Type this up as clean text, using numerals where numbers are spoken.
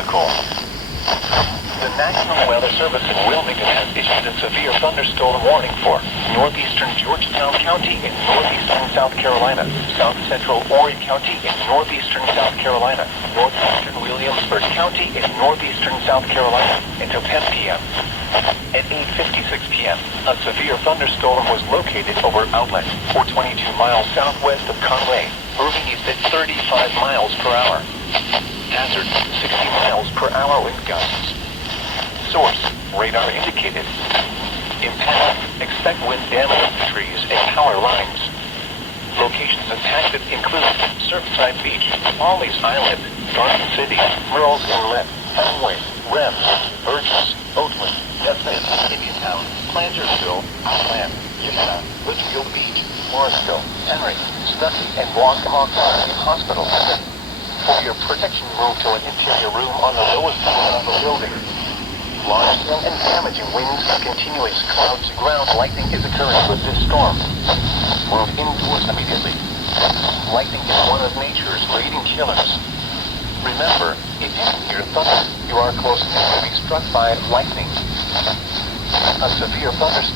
vehicle. The National Weather Service in Wilmington has issued a severe thunderstorm warning for northeastern Georgetown County in northeastern South Carolina, south central Horry County in northeastern South Carolina, northeastern Williamsburg County in northeastern South Carolina until 10 p.m. At 8:56 p.m., a severe thunderstorm was located over Outlet, 422 miles southwest of Conway, moving east at 35 miles per hour. Hazard, 60 miles per hour wind gusts. Source, radar indicated. Impact, expect wind damage to trees and power lines. Locations impacted include Surfside Beach, Follies Island, Garden City, Merle's Inlet, Fenway, Rem, Burgess, Oakland, Desmond, Indiantown, Plantersville, Outland, Utah, Litchfield Beach, Morrisville, Henry, Stuckey, and Waccamaw County Hospital. For your protection, move to an interior room on the lowest floor of the building. Large-scale and damaging winds and continuous cloud-to-ground lightning is occurring with this storm. Move indoors immediately. Lightning is one of nature's leading killers. Remember, if you hear thunder, you are close enough to be struck by lightning. A severe thunderstorm